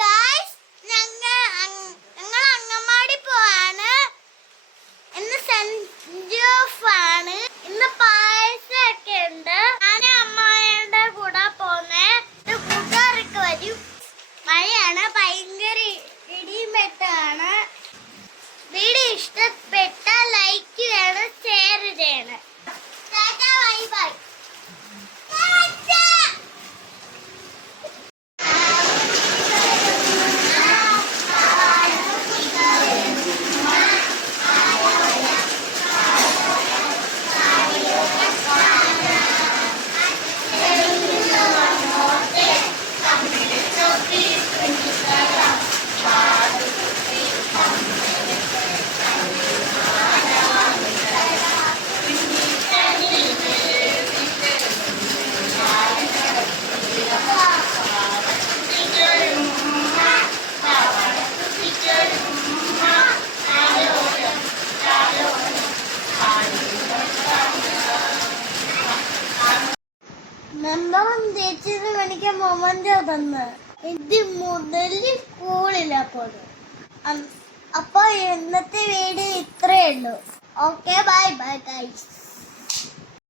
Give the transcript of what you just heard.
Guys ഞങ്ങൾ അങ്ങമാടി പോവാണ്. ഇന്ന് സെന്റ് ആണ്. ഇന്ന് പായസമൊക്കെ ഉണ്ട്. ഞാൻ അമ്മായിയുടെ കൂടെ പോന്നേ. കൂട്ടുകാരൊക്കെ വരും. മഴയാണ്, ഭയങ്കര ഇടിയും വെട്ടാണ്. വീഡിയോ ഇഷ്ടപ്പെട്ട ലൈക്ക് ചെയ്യണം, ഷെയർ ചെയ്യണം. Tata, bye bye. മെമ്പറും ചേച്ചിന്ന് എനിക്ക് മൊമെന്റ് തന്ന് ഇത് മുതൽ സ്കൂളില്ല പോലും. അപ്പൊ ഇന്നത്തെ വീഡിയോ ഇത്രയേ ഉള്ളൂ. Okay, bye bye guys.